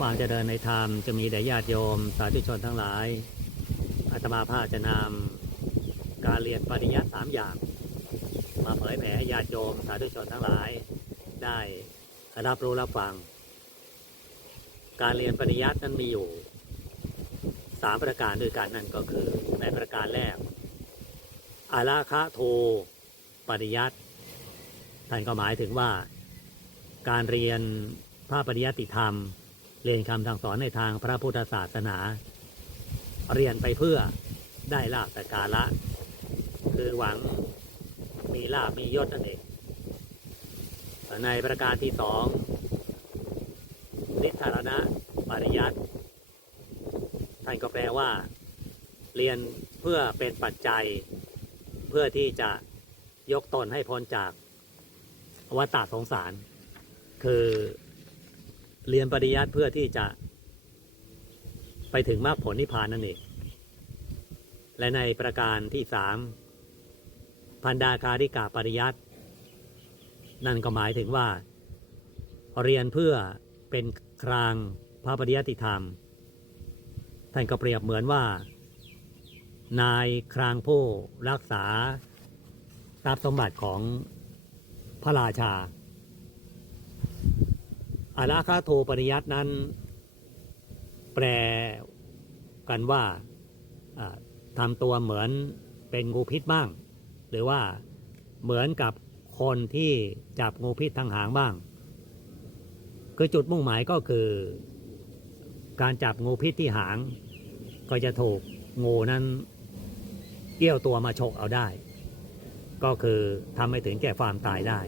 ความเจริญในธรรมจะมีแด่ญาติโยม สาธุชนทั้งหลาย อาตมาภาพจะนำการเรียนปริยัติสามอย่าง มาเผยแผ่ญาติโยม สาธุชนทั้งหลาย ได้รับรู้รับฟัง การเรียนปริยัตินั้นมีอยู่สามประการด้วยกันนั่นก็คือในประการแรก อาราคะโทปริยัติท่านก็หมายถึงว่า การเรียนพระปริยัติธรรม เรียนคำสั่งสอนในทางพระพุทธศาสนา เรียนไปเพื่อได้ลาบแต่การละ คือหวังมีลาบมียศนั่นเองในประการที่สองนิธารณะปริยัติท่านก็แปลว่า เรียนเพื่อเป็นปัจจัย เพื่อที่จะยกตนให้พ้นจากวัฏฏสงสาร คือ เรียนปริยัติเพื่อที่จะ ไปถึงมรรคผลนิพพานนั่นเอง และในประการที่สามพันดาคาริกาปริยัตินั่นก็หมายถึงว่า เรียนเพื่อเป็นครางพระปริยัติธรรม ท่านก็เปรียบเหมือนว่า นายครางผู้รักษาทรัพย์สมบัติของพระราชา อาราคาโทปริยัตินั้น แปลกันว่าทำตัวเหมือนเป็นงูพิษบ้าง หรือว่าเหมือนกับคนที่จับงูพิษทางหางบ้าง คือจุดมุ่งหมายก็คือ การจับงูพิษที่หาง ก็จะถูกงูนั้นเกี่ยวตัวมาฉกเอาได้ ก็คือทำให้ถึงแก่ความตายได้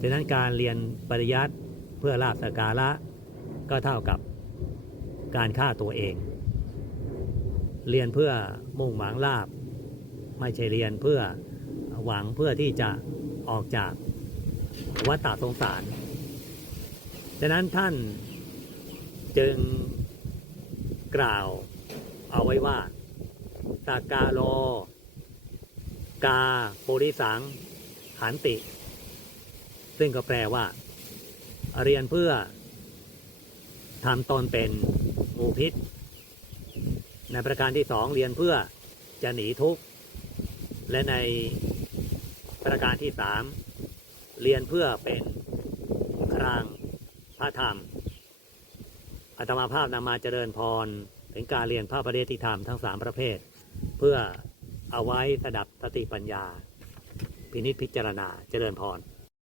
ฉะนั้นการเรียนปริยัติ พื่อลาบสการะก็เท่ากับการฆ่าตัวเอง เรียนเพื่อมุ่งหวังลาบ ไม่ใช่เรียนเพื่อหวังเพื่อที่จะออกจากวัฏฏะสงสาร ฉะนั้นท่านจึงกล่าวเอาไว้ว่าสากาโล กาปุริสัง ขันติ ซึ่งก็แปลว่า เรียนเพื่อทำตนเป็นงูพิษ ในประการที่สองเรียนเพื่อจะหนีทุกข์ และในประการที่สามเรียนเพื่อเป็นครางพระธรรมอาตมาภาพนำมาเจริญพรถึงการเรียนพระปริยติธรรมทั้งสามประเภท เพื่อเอาไว้สดับสติปัญญา พินิจพิจารณาเจริญพร